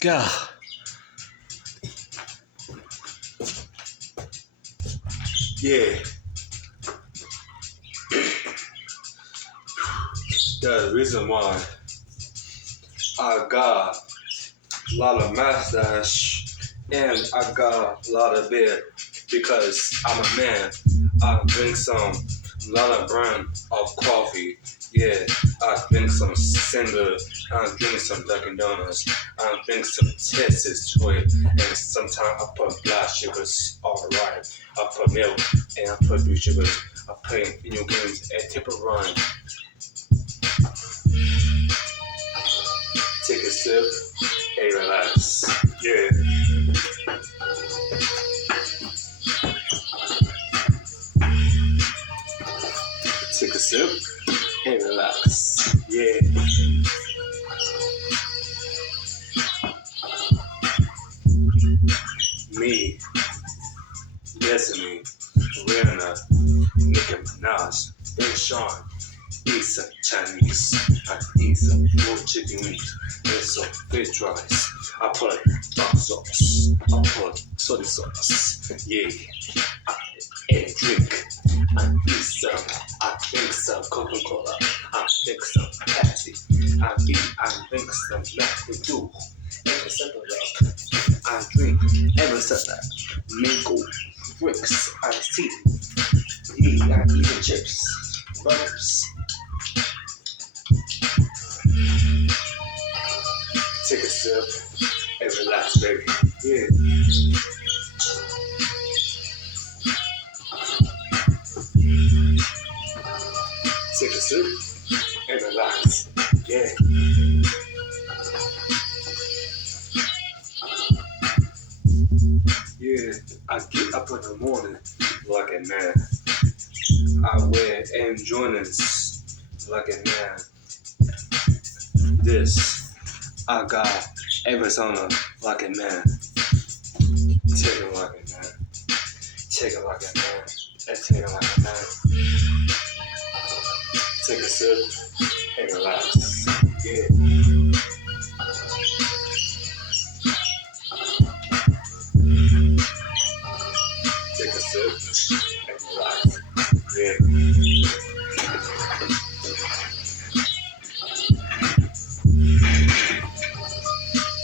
God. Yeah. The reason why I got a lot of mustache and I got a lot of beard because I'm a man. I drink some lot of brand of coffee. Yeah, I drink some Cinder. I drink some Dunkin' Donuts. I drink some Texas Toy. And sometimes I put black sugars. Alright. I put milk and I put blue sugars. I play video games and tip a run. Take a sip and relax. Yeah. Take a sip and relax. Yeah. Me, Destiny, Rihanna, Nicki Minaj, Big Sean, eat some Chinese. I eat some roast chicken wings and some fish rice. I put dark sauce. I put soy sauce. Yeah. And drink. I drink some Coca-Cola. I drink some Pepsi. I drink some Mountain Dew. Every second I drink every second. Mango, bricks, iced tea. Yeah, I eat chips, butters. Take a sip and relax, baby. Yeah. Take a sip and relax. Yeah. Yeah. I get up in the morning like a man. I wear M Jordans like a man. This I got Arizona like a man. Take it like a man. Take it like a man. And take it like a man. Take a sip and relax. Yeah. Take a sip and relax. Yeah.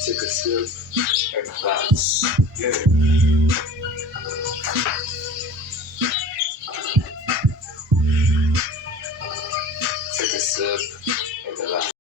Take a sip and relax. Yeah.